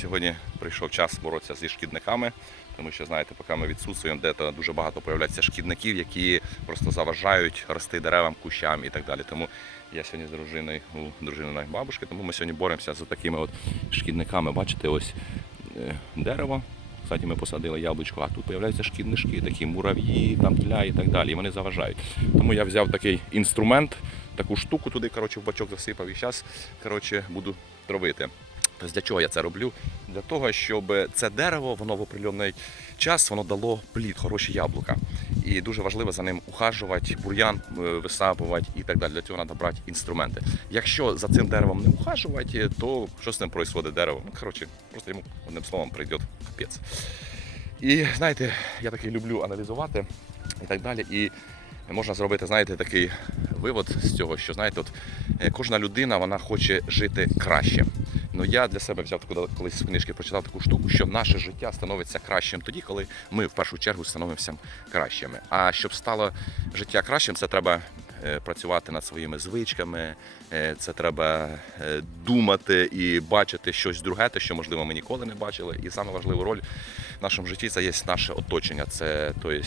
Сьогодні прийшов час боротися зі шкідниками, тому що знаєте, поки ми відсутствуємо, де то дуже багато появляється шкідників, які просто заважають рости деревам, кущам і так далі. Тому я сьогодні з дружиною у дружини бабушки, тому ми сьогодні боремося з такими от шкідниками. Бачите, ось е, дерево. Кстати, ми посадили яблучко, а тут з'являються шкіднички, такі мурав'ї, там тля і так далі. І вони заважають. Тому я взяв такий інструмент, таку штуку туди, коротше, в бачок засипав і зараз коротше, буду травити. Тобто для чого я це роблю? Для того, щоб це дерево, воно в определений час воно дало плід, хороші яблука. І дуже важливо за ним ухажувати, бур'ян е, висапувати і так далі. Для цього треба брати інструменти. Якщо за цим деревом не ухажувати, то що з ним відбувається дерево? Ну, коротше, просто йому одним словом прийде капець. І знаєте, я таки люблю аналізувати і так далі. І можна зробити, знаєте, такий вивод з цього, що знаєте, от е, кожна людина вона хоче жити краще. Ну я для себе взяв колись з книжки прочитав таку штуку, що наше життя становиться кращим тоді, коли ми в першу чергу становимося кращими. А щоб стало життя кращим, це треба працювати над своїми звичками, е, це треба е, думати і бачити щось друге, те, що можливо ми ніколи не бачили. І саме важливу роль в нашому житті це є наше оточення. Це тобто,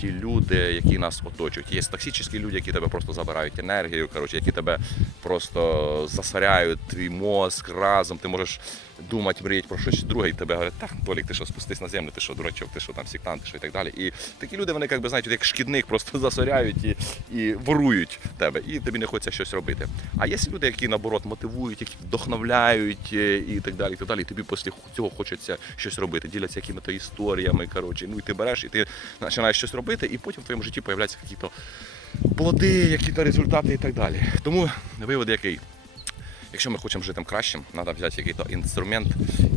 ті люди, які нас оточують. Є токсичні люди, які тебе просто забирають енергію, коротше, які тебе просто засоряють твій мозк разом. Ти можеш думати, мріяти про щось друге, і тебе говорять, так, Толік, ти що спустись на землю, ти що, дурачок, ти що там сектант, ти що і так далі. І такі люди, вони, як би, знаєте, як шкідник, просто засоряють і, і ворують тебе, і тобі не хочеться щось робити. А є люди, які наоборот мотивують, які вдохновляють е, і так далі. І так далі. І тобі після цього хочеться щось робити, діляться якими-то історіями. Коротше, ну і ти береш, і ти починаєш щось робити, і потім в твоєму житті з'являються якісь плоди, якісь результати і так далі. Тому вивод який. Якщо ми хочемо жити кращим, треба взяти якийсь інструмент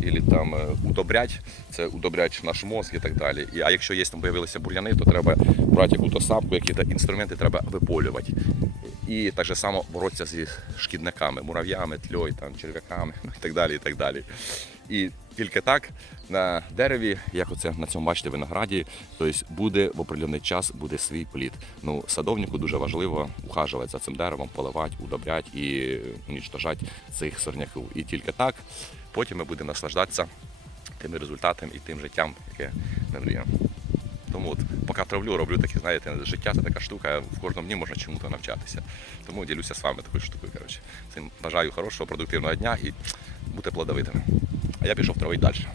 або там е, удобрять, це удобрять наш мозк і так далі. І, а якщо є там появилися бур'яни, то треба брати якусь сапку, якісь інструменти треба виполювати. І так же само боротися зі шкідниками, мурав'ями, тльой, там, черв'яками ну, і так далі. І так далі. І тільки так на дереві, як оце на цьому бачите винограді, тобто буде в определений час буде свій плід. Ну, садовнику дуже важливо ухажувати за цим деревом, поливати, удобряти і унічтожати цих сорняків. І тільки так потім ми будемо наслаждатися тими результатами і тим життям, яке ми мріємо. Тому от, поки травлю, роблю таке, знаєте, життя це така штука, в кожному дні можна чому-то навчатися. Тому ділюся з вами такою штукою. Коротше. Цим бажаю хорошого, продуктивного дня і бути плодовитими. А я пішов травити далі.